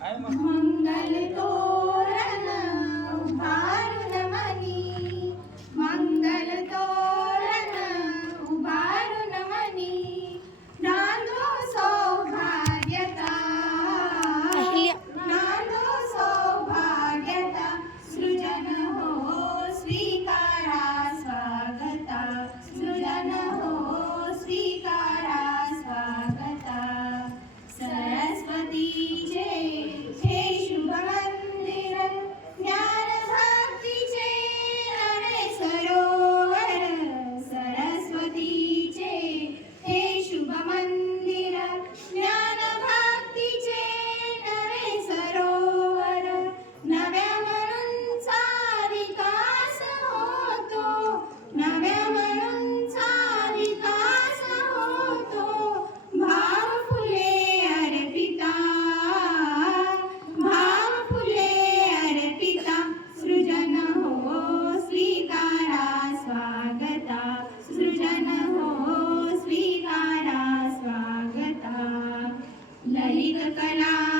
मंगल तोरण उभारून मनी, मंगल तोरण उभारून मनी, नांदो सौभाग्यता, नांदो सौभाग्यता, सृजन हो स्वीकारा स्वागता, सृजन हो स्वीकारा स्वागता. सरस्वतीचे हे शुभ मंदिर, ज्ञान भक्तीचे नवे सरोवर, सरस्वतीचे हे शुभ मंदिर, ज्ञान भक्तीचे नवे सरोवर. नव्या मनूंचा विकास होतो, नव्या मनूंचा विकास होतो, भाव फुले अर्पिता, भाव फुले अर्पिता, सृजन हो स्वीकारा स्वागता, सृजन हो स्वीकारा स्वागता. ललित कला